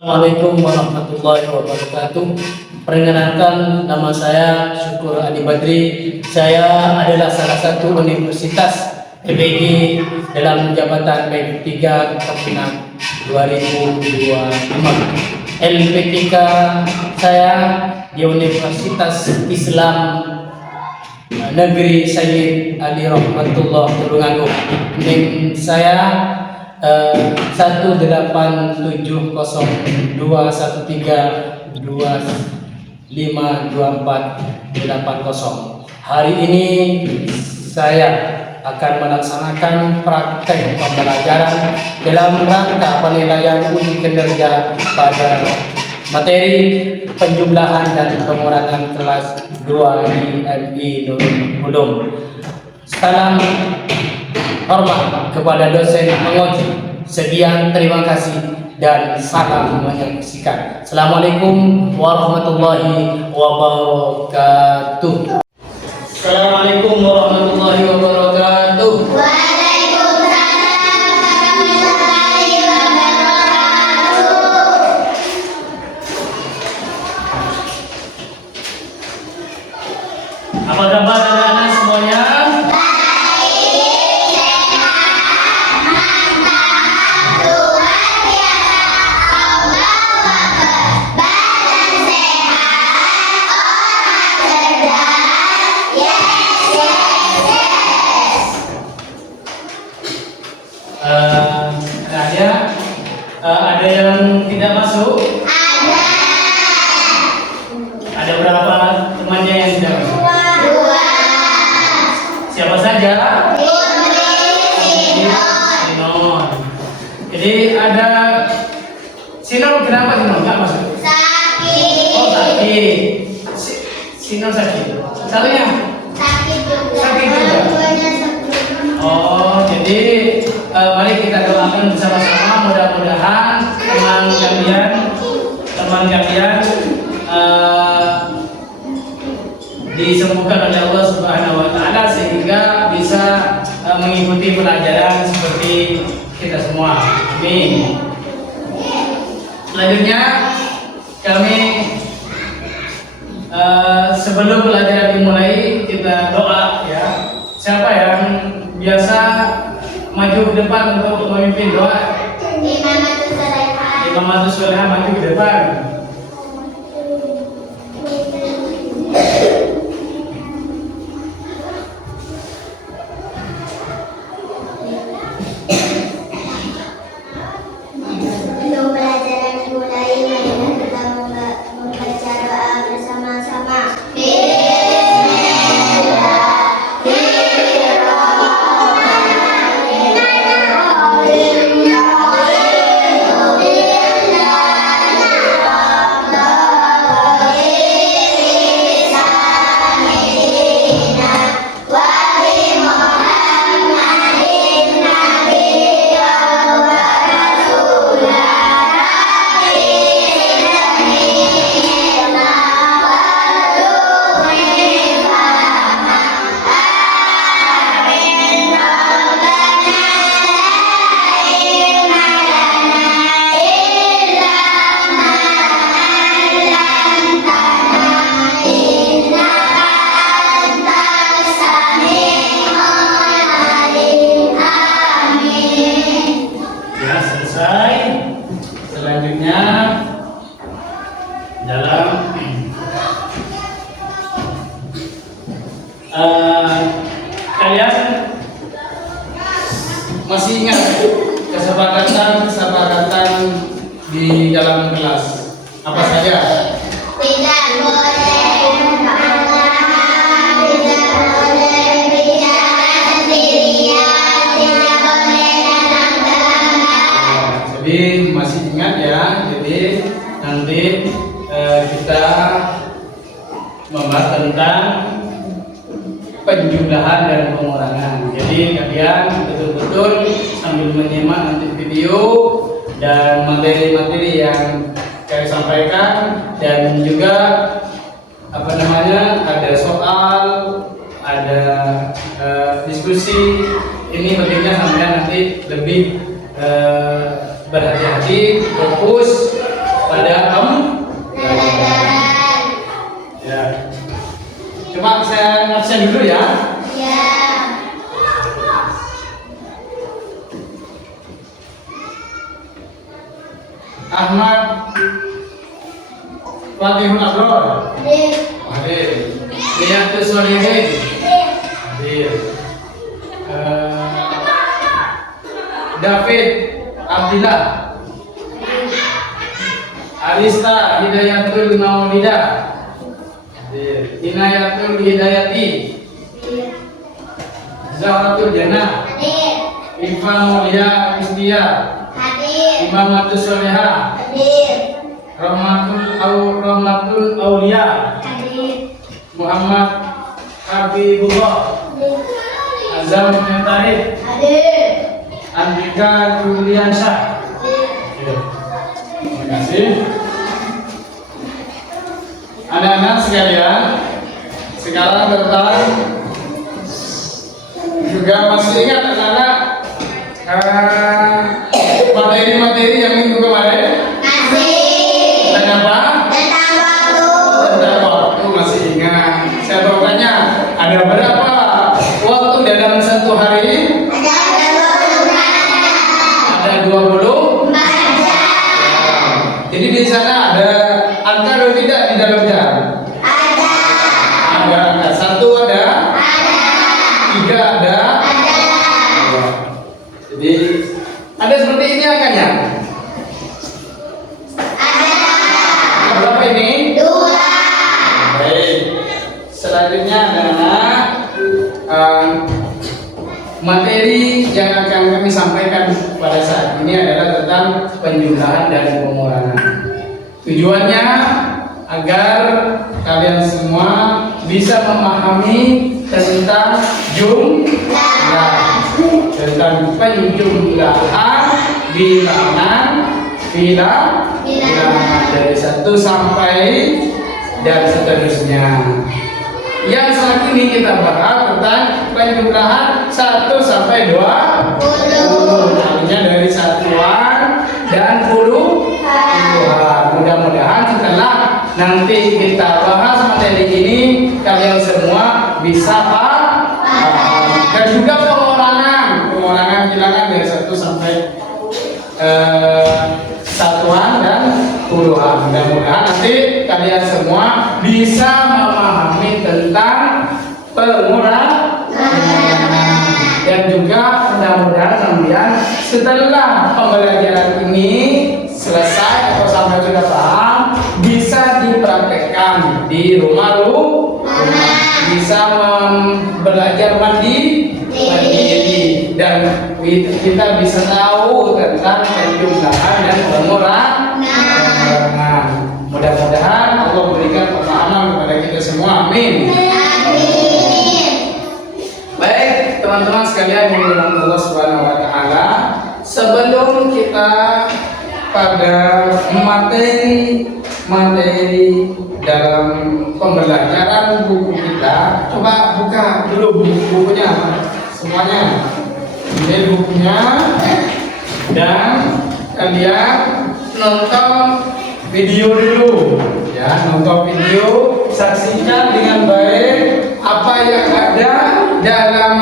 Assalamualaikum warahmatullahi wabarakatuh. Perkenalkan, nama saya Syukur Adi Badri. Saya adalah salah satu universitas PPG dalam jabatan PB3 Kepinang 2025. LP3 saya di Universitas Islam Negeri Sayyid Ali Rahmatullah Tulungagung. NIM saya 1870132525480. Hari ini saya akan melaksanakan praktek pembelajaran dalam rangka penilaian uji kinerja pada materi penjumlahan dan pengurangan kelas 2 di MI Nurul Ulum. Salam hormat kepada dosen menguji. Sekian, terima kasih dan salam menyaksikan. Assalamualaikum warahmatullahi wabarakatuh. Assalamualaikum warahmatullahi wabarakatuh. Apa kabar anak-anak semuanya? Ada yang tidak masuk? Ada berapa temannya yang tidak masuk? Dua. Siapa saja? Sinon. Jadi ada Sinon, kenapa Sinon nggak masuk? Sakit. Oh, sakit. Sinon sakit. Satunya? Sakit juga. Sakit juga. Oh, jadi mari kita doakan bersama-sama, mudah-mudahan teman kalian disembuhkan oleh Allah Subhanahu wa taala sehingga bisa mengikuti pelajaran seperti kita semua. Amin. Selanjutnya kami sebelum pelajaran dimulai kita doa ya. Siapa yang biasa maju ke depan untuk memimpin doa? Imamatus Soleha maju ke depan. Sebelum pelajaran dimulai, marilah kita membaca doa bersama-sama. Selanjutnya dalam kalian masih ingat kesepakatan di dalam kelas apa saja? Tidak boleh berhalangan, tidak boleh bicara sendirian, tidak boleh datang terlambat. Jadi masih ingat ya. Jadi nanti kita membahas tentang penjumlahan dan pengurangan. Jadi kalian betul-betul sambil menyimak nanti video dan materi-materi yang saya sampaikan, dan juga ada soal, ada diskusi. Ini pentingnya sampai nanti lebih berhati-hati, fokus pada pembelajaran. Ya. Coba saya absen dulu ya. Ya. Ahmad Fatihul Abror. Hadir. Hadir. Liyatus Solihin. Hadir. David Abdillah. Alista Hidayatul Maulida. Hadir. Inayatul Hidayati. Zahratul Jannah. Hadir. Irfan Mulia Istia. Hadir. Imamatus Soleha. Hadir. Rahmatul Aulia. Hadir. Muhammad Habibullah. Azam Mentarif. Hadir. Andika Juliansyah. Terima kasih. Anak-anak sekalian, sekarang tentang juga masih ingat anak-anak materi-materi yang minggu kemarin Masih. tentang apa? Tentang waktu. Tentang waktu masih ingat. Saya mau tanya, ada berapa waktu dalam satu hari? Ada 24 Ada 20. jam. Jadi di sana ada angka atau tidak di dalam jam? Ada. Ada angka. Satu ada, Ada. tiga ada. Ada. Jadi ada seperti ini angkanya. Ada. Berapa ini? 2. Baik. Selanjutnya adalah materi yang akan kami sampaikan pada saat ini adalah tentang penjumlahan dan pengurangan. Tujuannya agar kalian semua bisa memahami tentang jumlah, tentang penjumlahan, bilangan, bilangan dari 1 sampai dan seterusnya. Yang saat ini kita bahas tentang penjumlahan 1 sampai 20. Artinya dari satuan dan puluhan. Mudah-mudahan setelah nanti kita bahas materi ini kalian semua bisa paham. Dan juga pengurangan bilangan dari 1 sampai satuan dan puluhan. Mudah-mudahan nanti kalian semua bisa memahami tentang pengurangan dan juga mudah-mudahan kalian setelah pembelajaran ini selesai atau sampai sudah paham bisa dipraktekkan di rumah bisa belajar mandiri dan kita bisa tahu tentang penjumlahan dan pengurangan. Mudah-mudahan Allah berikan pemahaman kepada kita semua. Amin. Baik, teman-teman sekalian yang dirahmati Allah Subhanahu wa taala, sebelum kita pada materi dalam pembelajaran buku kita, coba buka dulu bukunya semuanya. Ini bukunya dan kalian nonton video dulu ya, nonton video, saksikan dengan baik apa yang ada dalam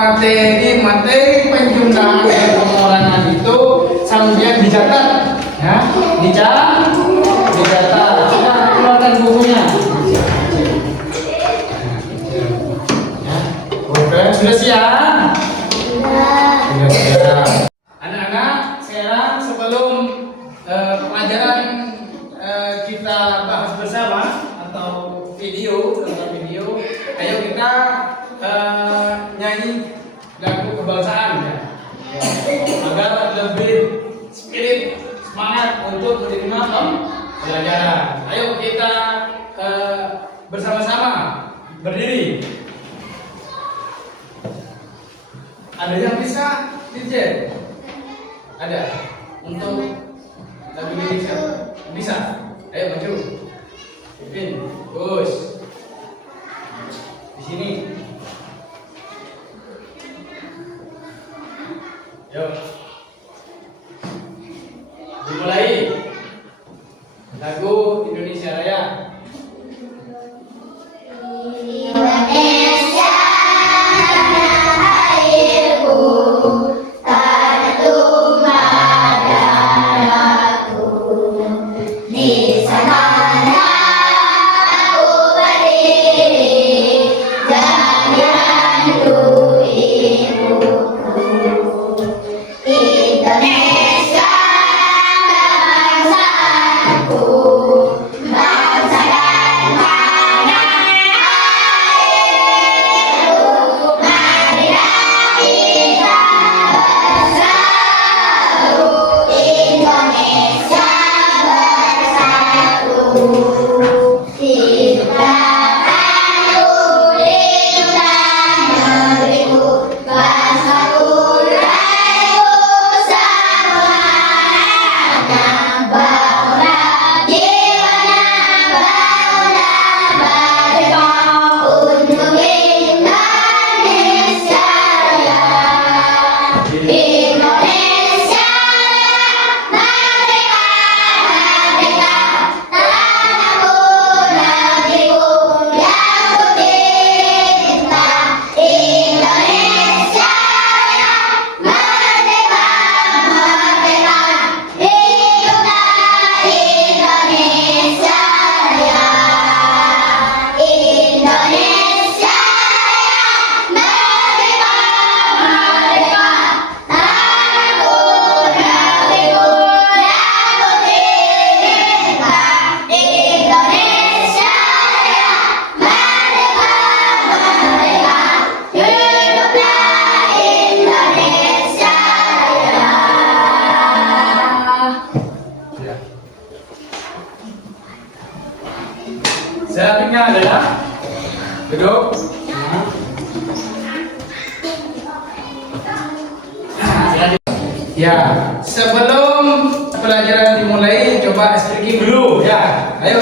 materi penjumlahan dan pengurangan itu sambil dicatat ya, dicatat. Kita keluarkan bukunya. Ya. Oke, sudah siap? Sudah siap. Anak-anak, sekarang sebelum pelajaran kita bahas bersama atau video tentang video, ayo kita nyanyi lagu kebangsaan ya, agar lebih spirit semangat untuk menerima pelajaran. Ayo kita bersama-sama berdiri. Ada yang bisa DJ? Ada untuk lagu Indonesia? Bisa? Ayo maju. Pipin, Gus. Di sini. Yuk. Dimulai. Lagu Ya, sebelum pelajaran dimulai, coba speaking dulu ya. Ayo.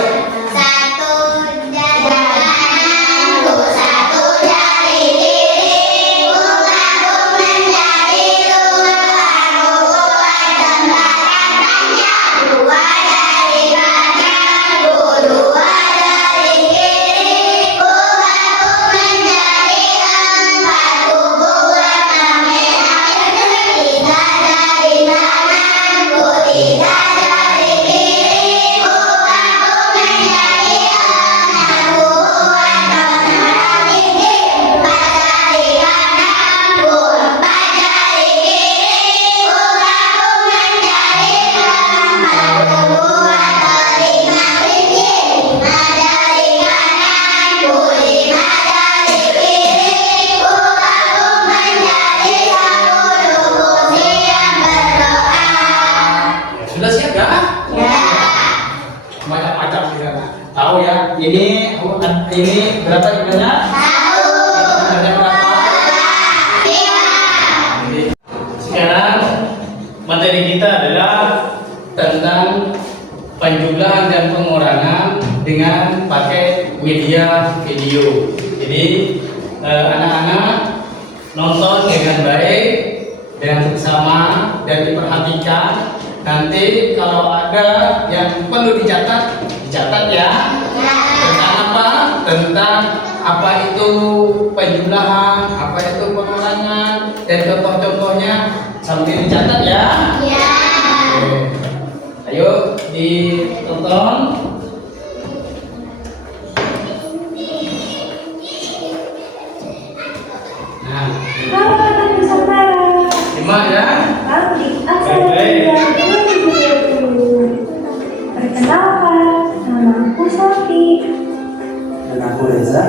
Satu jalananku, satu dari diriku, aku menjadi dua, aku kuat tempatkannya. Dua dari kananku, dua dari kiriku, aku menjadi empat, ku buat kamera. Tiga dari kananku, tiga dari kiriku, aku menjadi enam, ku buat kamera tinggi. Empat dari kananku, empat dari kiriku, aku menjadi empat, ku buat telinga tinggi. Lima dari kananku, lima dari kiriku, aku menjadi 10, ku siap berdoa. Sudah siap ya? Ya. Banyak macam di sana. Tahu ya? Ini berapa jumlahnya? Satu, Ada dua, berapa? tiga. Sekarang materi kita adalah tentang penjumlahan dan pengurangan dengan pakai media video. Jadi anak-anak nonton dengan baik, dengan seksama dan diperhatikan. Nanti kalau ada yang perlu dicatat, dicatat ya. Tentang apa? Tentang apa itu penjumlahan, apa itu pengurangan, dan contoh-contohnya sambil dicatat ya. Ya. Oke. Ayo ditonton. Nah, Halo anak Nusantara, lima ya. kami di Baik. Asalnya 2020. Perkenalkan, nama aku Sofi. Dan aku Reza.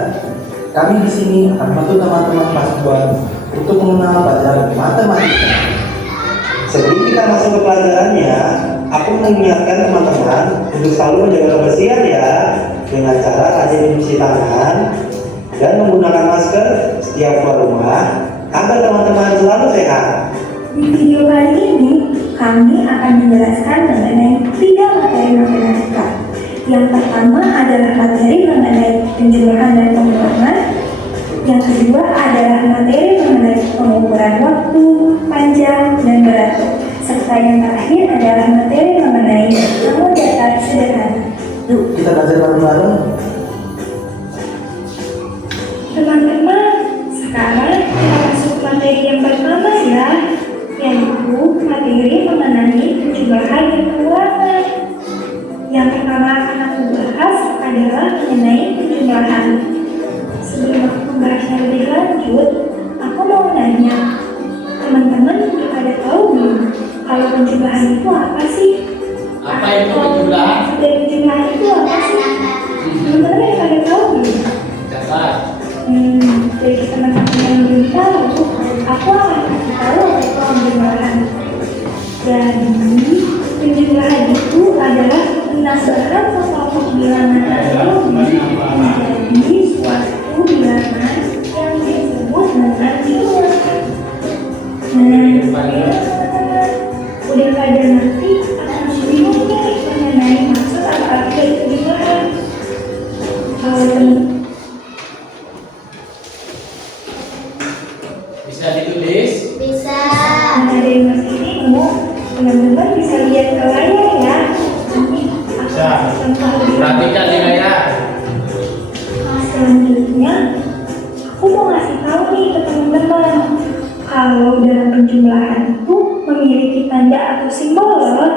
Kami di sini akan membantu teman-teman kelas 2 untuk mengenal pelajaran matematika. Sebelum kita masuk ke pelajarannya, aku mengingatkan teman-teman untuk selalu menjaga kebersihan ya, dengan cara rajin mencuci tangan dan menggunakan masker setiap keluar rumah agar teman-teman selalu sehat. Di video kali ini, kami akan menjelaskan mengenai 3 materi matematika. Yang pertama adalah materi mengenai penjumlahan dan pengurangan. Yang kedua adalah materi mengenai pengukuran waktu, panjang, dan berat. Serta yang terakhir adalah materi mengenai nomor datar sederhana. Yuk kita belajar bareng-bareng. Teman-teman, sekarang kita masuk materi yang pertama ya, yaitu materi mengenai penjumlahan dan pengurangan. Yang pertama akan aku bahas adalah mengenai penjumlahan. Sebelum aku membahasnya lebih lanjut, aku mau nanya, teman-teman udah pada tahu belum kalau penjumlahan itu apa sih? Apa itu penjumlahan? Dan penjumlahan itu apa sih? Teman-teman udah pada tahu belum? Catat. Bagi teman-teman yang belum tahu, aku akan kasih tahu apa itu penjumlahan. Jadi, penjumlahan itu adalah penambahan sesuatu bilangan atau menjadi suatu bilangan yang disebut dengan jumlah. Udah pada nanti akan bingung nih mengenai maksud atau arti dari penjumlahan. Kalau Bisa ditulis. Bisa. ada yang masih bingung, teman-teman bisa lihat ke layar ya. Nanti aku Bisa. kasih contoh lebih Perhatikan di layar. Selanjutnya, aku mau ngasih tahu nih ke teman-teman, kalau dalam penjumlahan itu memiliki tanda atau simbol loh.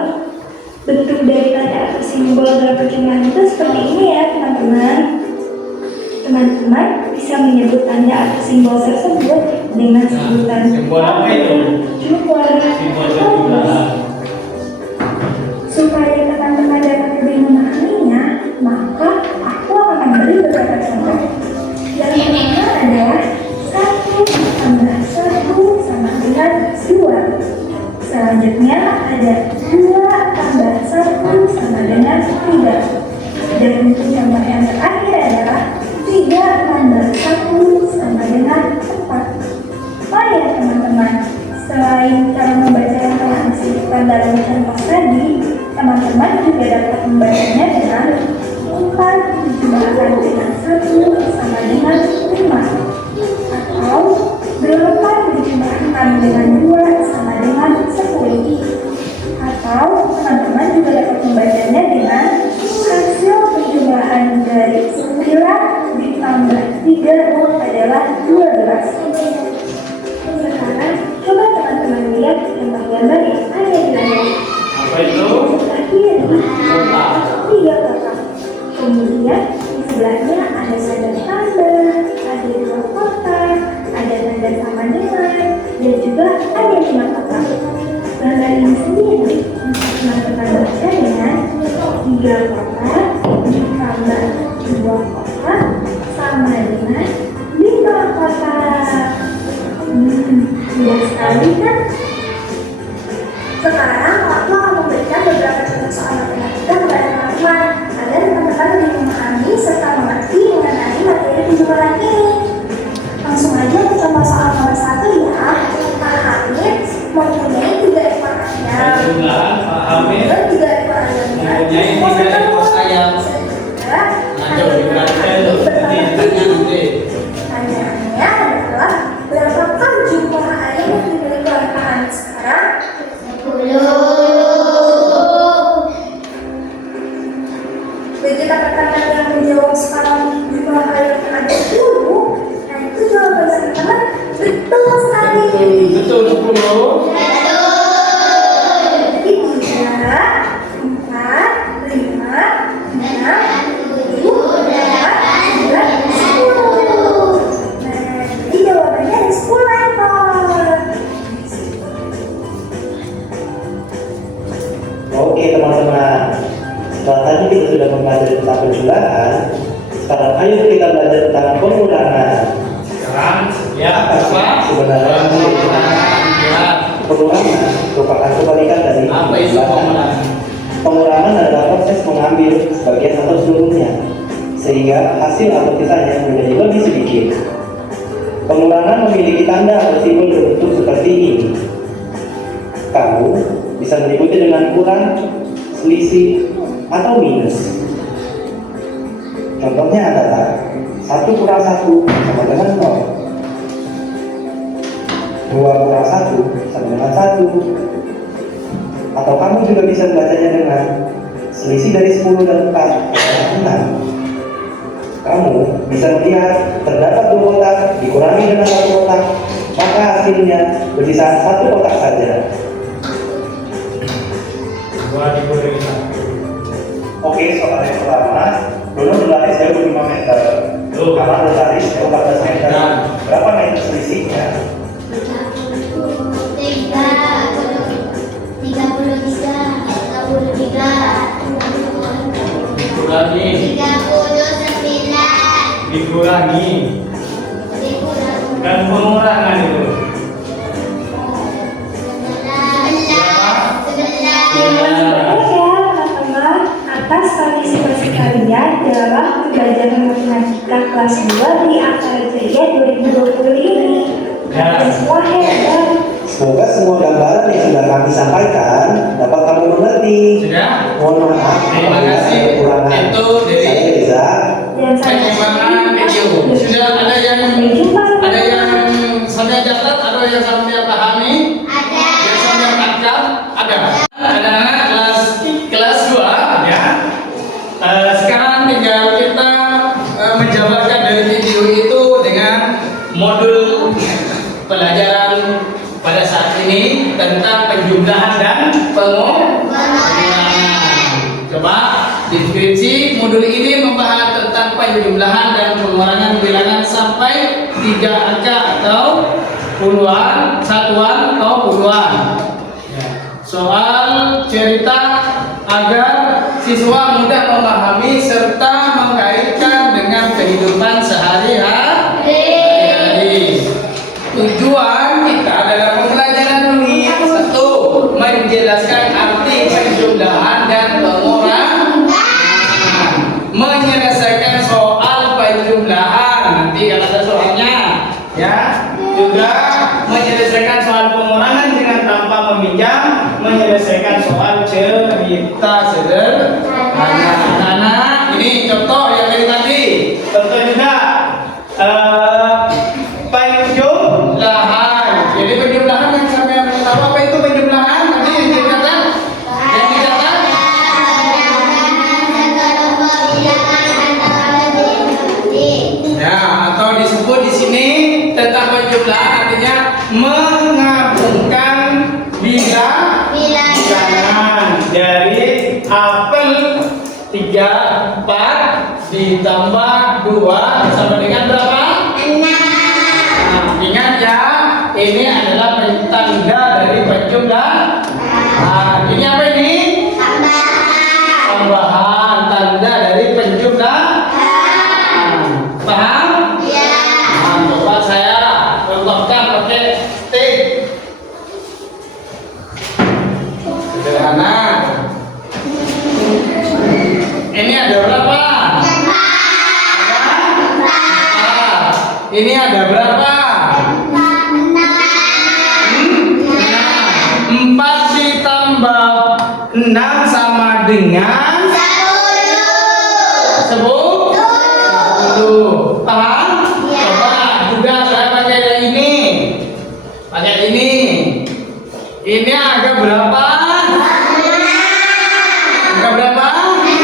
Bentuk dari tanda atau simbol dalam penjumlahan itu seperti ini ya teman-teman. Teman-teman bisa menyebut tanda atau simbol tersebut dengan sebutan simbol apa itu? jumlah. Simbol penjumlahan. Supaya teman-teman dapat lebih memahaminya, maka aku akan memberi beberapa contoh. Yang pertama adalah 1 tambah 1 sama dengan 2. Selanjutnya ada 2 tambah 1 sama dengan 3. Dan untuk contoh yang terakhir adalah 3 tambah 1 sama dengan 4. Oh ya teman-teman, selain cara membaca yang telah teman-teman juga dapat membacanya dengan 4 dijumlahkan dengan 1 sama dengan 5, atau 8 dijumlahkan dengan 2 sama dengan 10, atau teman-teman juga dapat membacanya dengan hasil penjumlahan dari 9 ditambah 3 adalah 12. Sekarang coba teman-teman lihat gambar-gambar yang ada di layar. Apa itu? Sebelah kiri Kotak. 3 kotak. Kemudian di sebelahnya ada tanda tambah, ada 2 kotak, ada tanda sama dengan, dan juga ada 5 kotak. Gambar ini sendiri bisa teman-teman baca dengan 3 kotak ditambah 2 kotak sama dengan 5 kotak. Mudah sekali kan? Sekarang aku akan memberikan beberapa contoh soal matematika kepada teman-teman agar teman-teman lebih memahami serta mengerti mengenai materi penjumlahan ini. Langsung aja ke contoh soal nomor 1 ya. Pak Hamid mempunyai 3 ekor ayam. Penjumlahan Pak Hamid Dan 3 ekor ayamnya mempunyai 3 ekor ayam. sehingga Ayo dibaca dulu. Nanti tanya nanti. pertanyaannya adalah berapakah jumlah ayam yang dimiliki oleh Pak Hamid sekarang? 10. Bagi rekan-rekan yang menjawab sekarang jumlah ayam yang ada 10, nah itu jawaban teman-teman betul sekali. Betul 10. Jadi 3, 4, 5, 6, 7, 8, 9, 10. Nah, jadi jawabannya ada 10 ekor. Oke teman-teman, setelah tadi kita sudah mempelajari tentang penjumlahan, sekarang ayo kita belajar tentang pengurangan. Sekarang ya apa? Sebenarnya Ya. pengurangan merupakan kebalikan dari Apa itu pengurangan? Pengurangan adalah proses mengambil sebagian atau seluruhnya, sehingga hasil atau sisanya menjadi lebih sedikit. Pengurangan memiliki tanda atau simbol berbentuk seperti ini. Kamu bisa menyebutnya dengan kurang, selisih, atau minus. Contohnya adalah 1 kurang 1 sama dengan 0, 2 kurang 1 sama dengan 1. Atau kamu juga bisa membacanya dengan selisih dari 10 dan 4 adalah 6. Kamu bisa melihat terdapat 2 kotak dikurangi dengan 1 kotak, maka hasilnya bersisa 1 kotak saja. Dua dikurangi 1. Oke, soal yang pertama, Dono berlari sejauh 5 meter. Karena berlari sejauh 14 meter. Berapa meter selisihnya? 'Dikurangi' dan pengurangan itu. Teman-teman, atas partisipasi kalian dalam pembelajaran matematika kelas 2 di Aksara Jaya 2020 ini. Kalian semua hebat. Semoga semua gambaran yang sudah kami sampaikan dapat kamu mengerti. Sudah? Mohon maaf Terima kasih. kekurangan. Itu dari Saya Reza. Dan penyimpanan video. Sudah ada yang sampai catat, ada yang sampai pahami, yang sampai angkat, ada. Ada kelas 2 ya. Sekarang tinggal kita menjabarkan dari video itu dengan modul pelajaran pada saat ini tentang penjumlahan dan pengurangan. Coba deskripsi modul ini membahas tentang penjumlahan dan pengurangan bilangan sampai 3 angka atau puluhan, satuan atau puluhan. Soal cerita agar siswa mudah memahami serta mengaitkan dengan kehidupan sehari-hari. Tujuan kita dalam pembelajaran ini 1. Menjelaskan arti penjumlahan dan pengurangan, menyelesaikan soal penjumlahan, nanti kalau ada soalnya ya, juga menyelesaikan soal pengurangan dengan tanpa meminjam, menyelesaikan soal cerita sederhana. Anak-anak, ini contoh yang dari tadi. Contoh juga penjumlahan. Jadi penjumlahan yang sampai tahu apa itu penjumlahan? Tadi yang dicatat, yang dicatat. Ya, atau disebut di sini tentang penjumlahan artinya menggabungkan bilangan dari apel 3, 4 ditambah 2 sama dengan berapa? 6. Nah, ingat ya, ini adalah tanda dari penjumlahan. Nah, ini apa ini? Tambahan, tanda dari penjumlahan. Paham? Ya. Nah, coba saya contohkan pakai stick. Sederhana. Ini ada berapa? Ini ada berapa? 4 ditambah 6 sama dengan 10. Paham? Ya. Coba juga saya pakai yang ini. Pakai ini. Ini agak berapa? Agak berapa? 6.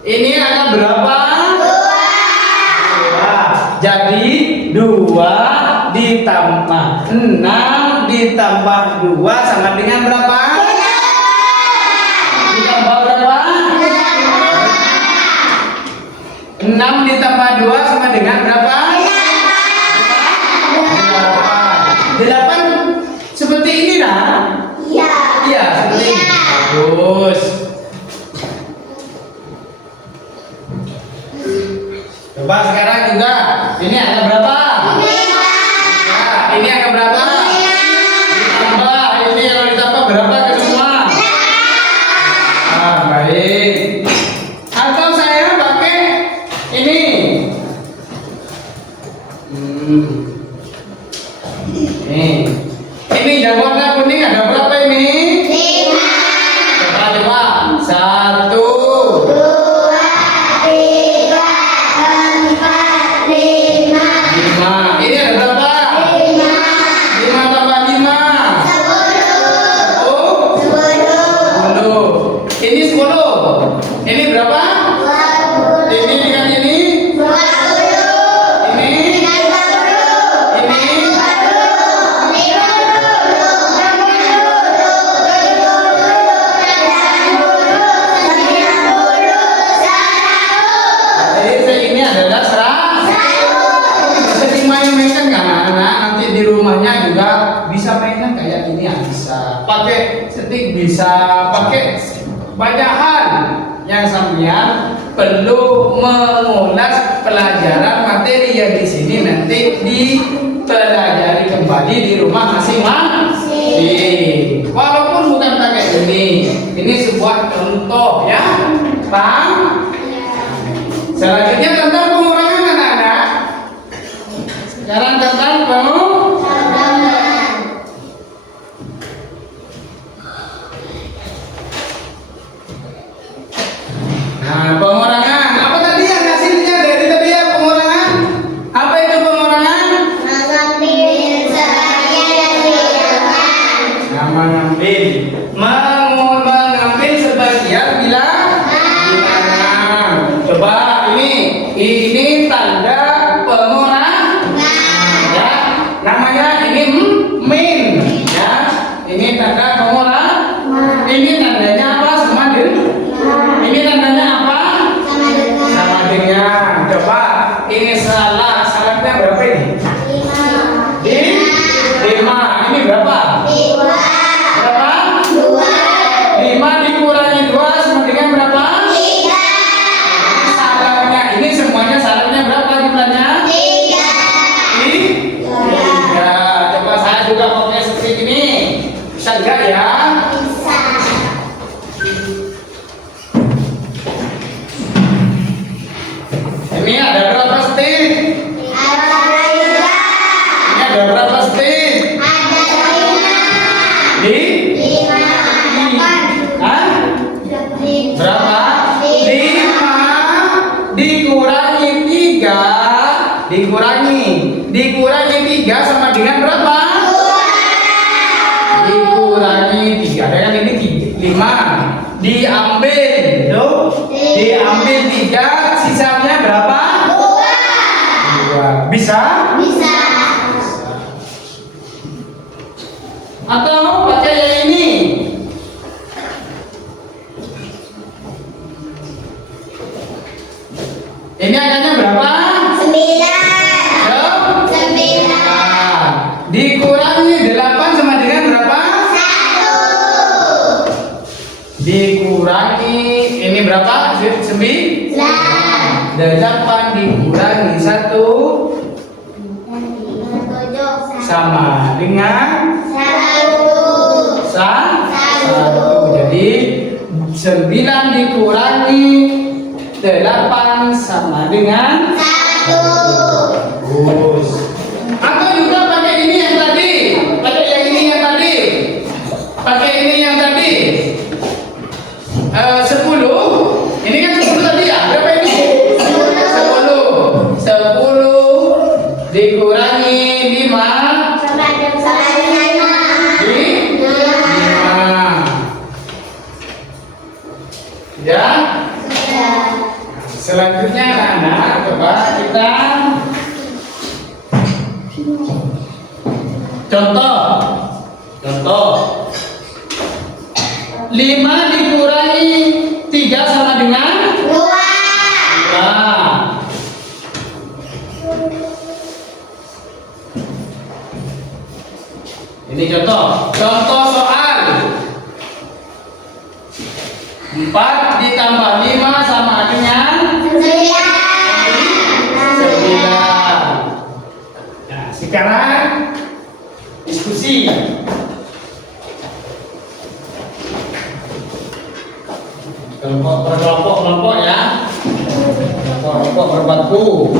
Ini agak berapa? 2. Jadi 2 ditambah 6 ditambah 2 sama dengan berapa? Ditambah berapa? 6 ditambah 2 sama dengan berapa? 8. Seperti ini nah. Iya, seperti ini. Bagus. Coba sekarang juga. Ini ada berapa? Nah, ini ada berapa? Ditambah. Ini kalau ditambah berapa ke semua? Ah, baik. Atau saya pakai ini. Ini yang warna kuning ada berapa ini? 5. Coba. 1, 5. Ini ada berapa? 5 tambah 5. 10. Ini 10. Ini berapa? Ini dengan ini? Ini? Ini? Jadi ini adalah 100. Sering main-mainkan kan anak-anak, nanti di rumahnya juga bisa mainan kayak gini ya, bisa pakai stick, bisa pakai banyak hal yang sampean perlu mengulas pelajaran materi yang di sini nanti dipelajari kembali di rumah masing-masing. Walaupun bukan pakai ini sebuah contoh ya, paham? Selanjutnya tentang pengurangan anak-anak. Sekarang tentang pengurangan. Apa tadi yang hasilnya dari tadi ya pengurangan? Apa itu pengurangan? Mengambil sebagian bilangan. Coba ini tanda pengurangan. Ya, namanya ini min. Ya, ini tanda pengurangan. Ini tandanya apa? Sama dengan. Ini tandanya apa? Sama dengan. Coba ini salahnya berapa ini? 5. Ini berapa? Berapa? 5 dikurangi 2 sama dengan berapa? 3. Salahnya ini semuanya salahnya berapa jumlahnya? 3. Coba saya juga pakai seperti ini. Bisa enggak ya? Ini ada berapa stick? Ini ada berapa stick? Di? 5. dikurangi 3 kan ini 5 diambil itu diambil 3 sisanya berapa? 2 bisa? Bisa. Atau pakai yang ini angkanya berapa? 9. Dikurangi 8 sama dengan berapa? 1. Dikurangi ini berapa? 9 8 dikurangi 1 sama dengan 1. 1. Jadi 9 dikurangi 8 sama dengan 1. bagus. Atau juga pakai ini yang tadi, pakai yang ini yang tadi, pakai ini yang tadi. 10. Ini kan 10 tadi ya. Berapa ini? 10. 10 dikurangi 5 Sama dengan 5. Ya. Selanjutnya anak-anak coba kita contoh 5 dikurangi 3 sama dengan 2. 2. Ini contoh soal 4 ditambah 5 sama dengan 9. Nah, sekarang diskusi. Kelompok ya. Kelompok berbatu.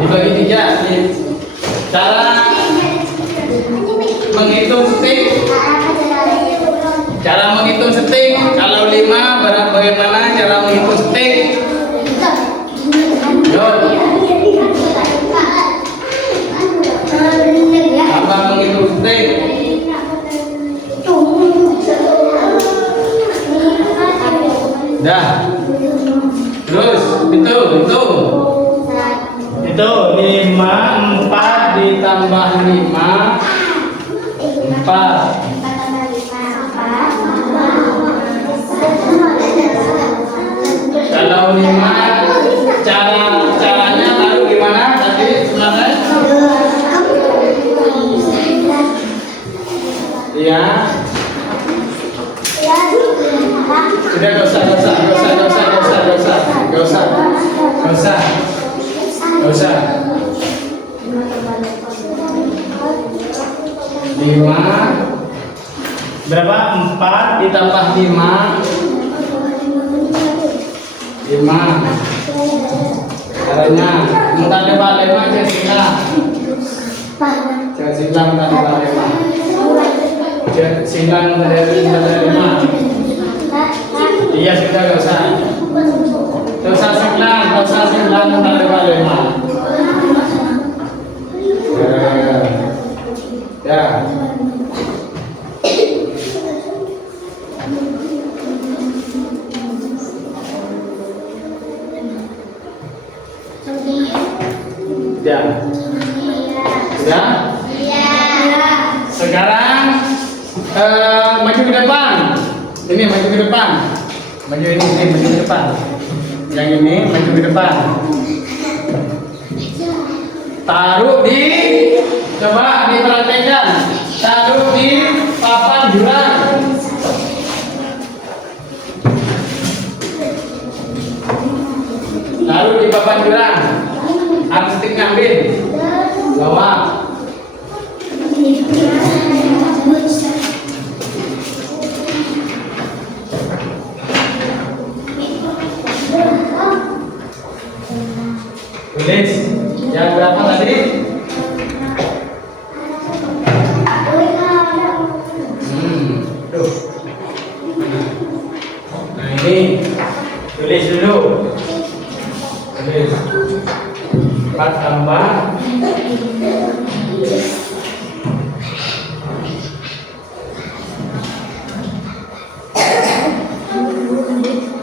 Dibagi 3 nih. Cara menghitung stik. Cara menghitung stik. Kalau 5 bagaimana cara menghitung stik? Apa menghitung stik? Dah. Terus hitung. Itu 5 4 ditambah 5 4. Kalau 5 caranya lalu gimana tadi sebenarnya? Iya. Sudah gak usah. 5 berapa? 4 ditambah 5 caranya tadi balik aja silang tadi balik silang tadi 5. Iya sudah gak usah silang tadi balik 5. Ya. Sudah? Sekarang maju ke depan. Ini maju ke depan. Maju ke depan. Yang ini maju ke depan. Taruh di, coba diperhatikan. Taruh di papan jurang. Taruh di papan jurang. Artistik ngambil. Bawa. Tulis. Yang berapa tadi? tambah.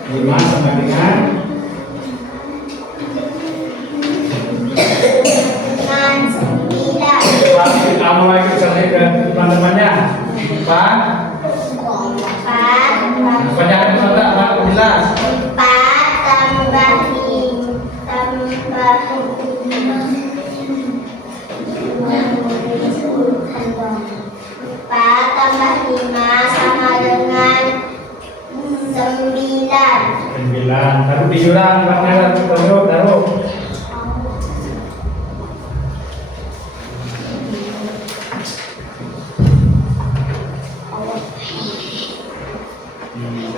5 sama dengan kamu lagi sampai ke teman-temannya 4 banyak saudara apa jelas 4 tambah 5 sama dengan 9. 9 taruh di jurang belakangnya taruh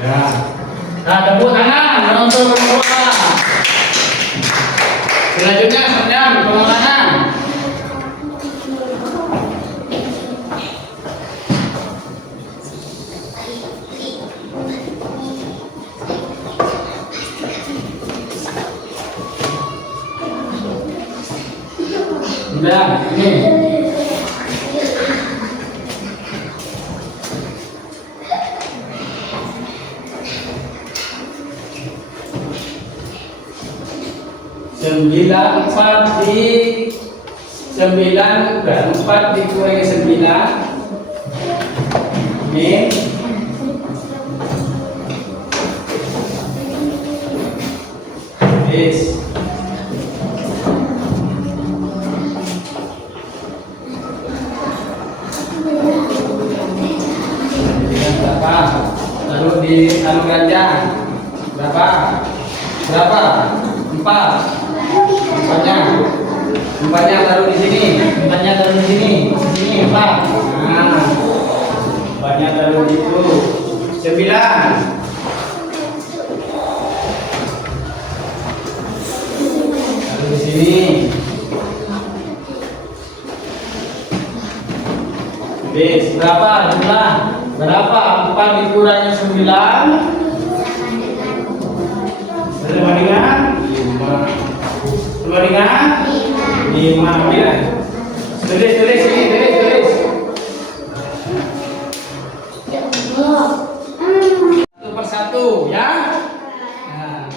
ya. Nah, tepuk tangan untuk berdoa. Selanjutnya sedang pengulangan. Udah, ini. Empat dikurangi 9 min is berapa? Taruh di anu keranjang berapa? 4 empatnya taruh di sini 4 nah 4-nya taruh di situ 9 taruh di sini bis berapa jumlah 4 dikurangi 9 sama dengan 5 ya. Tulis ini. Satu persatu ya. Nah.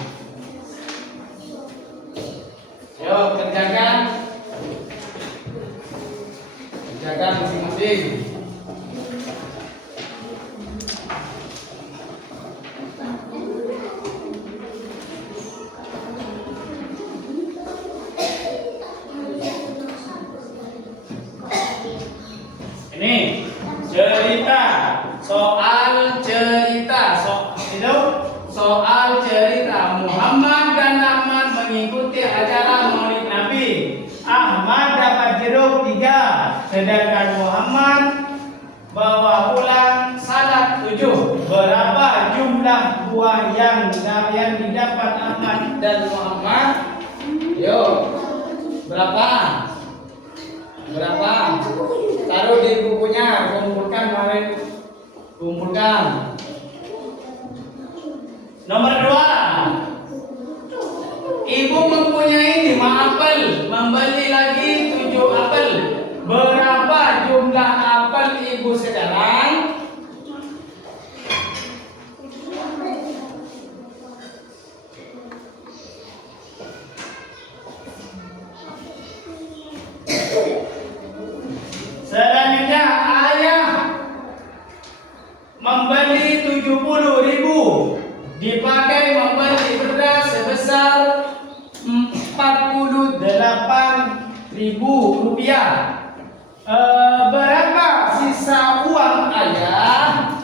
Ayo kerjakan masing-masing. Ini soal cerita Muhammad dan Ahmad mengikuti acara Maulid Nabi. Ahmad dapat jeruk 3, sedangkan Muhammad bawa pulang salad 7. Berapa jumlah buah yang didapat Ahmad dan Muhammad? Yuk, berapa? Taruh di bukunya, kumpulkan. Nomor 2. Ibu mempunyai 5 apel, membeli lagi 7 apel. Berapa jumlah apel ibu sekarang? Selanjutnya ayah membeli 70.000 dipakai membeli beras sebesar 48.000 rupiah. Berapa sisa uang ayah?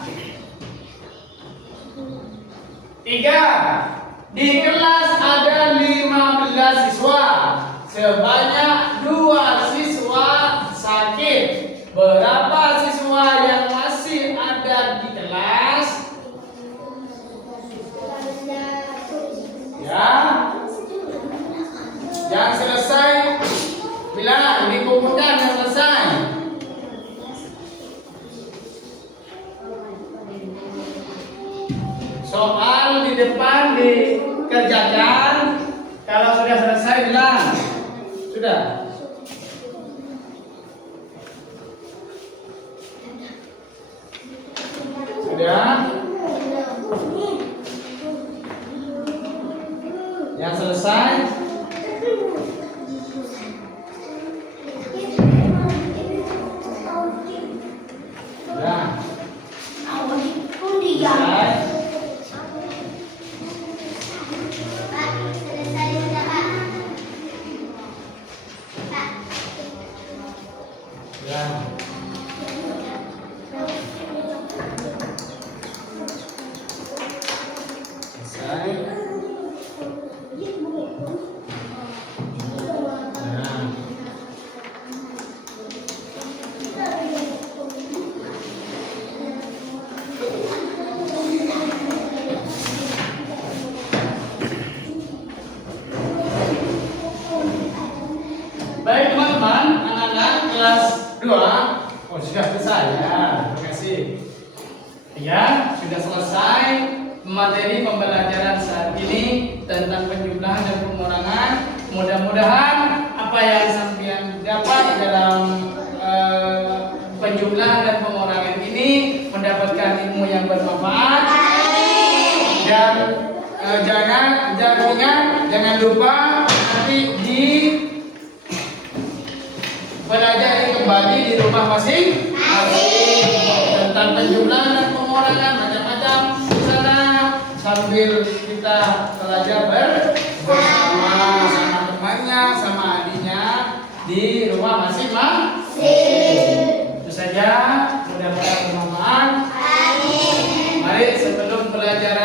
3. Di kelas ada 15 siswa, sebanyak 2 siswa sakit. Berapa siswa yang masih ada di kelas? Ya, yang selesai bila dikumpulkan yang selesai. Soal di depan dikerjakan. Kalau sudah selesai bilang sudah. Ya. Selesai. Nah. Baik teman-teman, anak-anak kelas 2. Oh, sudah selesai ya. Terima kasih. Ya, sudah selesai materi pembelajaran saat ini tentang penjumlahan dan pengurangan. Mudah-mudahan apa yang sampean dapat dalam penjumlahan dan pengurangan ini mendapatkan ilmu yang bermanfaat. Dan jangan lupa nanti di pelajari kembali di rumah masing-masing tentang penjumlahan dan pengurangan macam-macam di sana sambil kita belajar bersama sama temannya sama adiknya di rumah masing-masing. Itu saja, mudah-mudahan bermanfaat. Mari sebelum pelajaran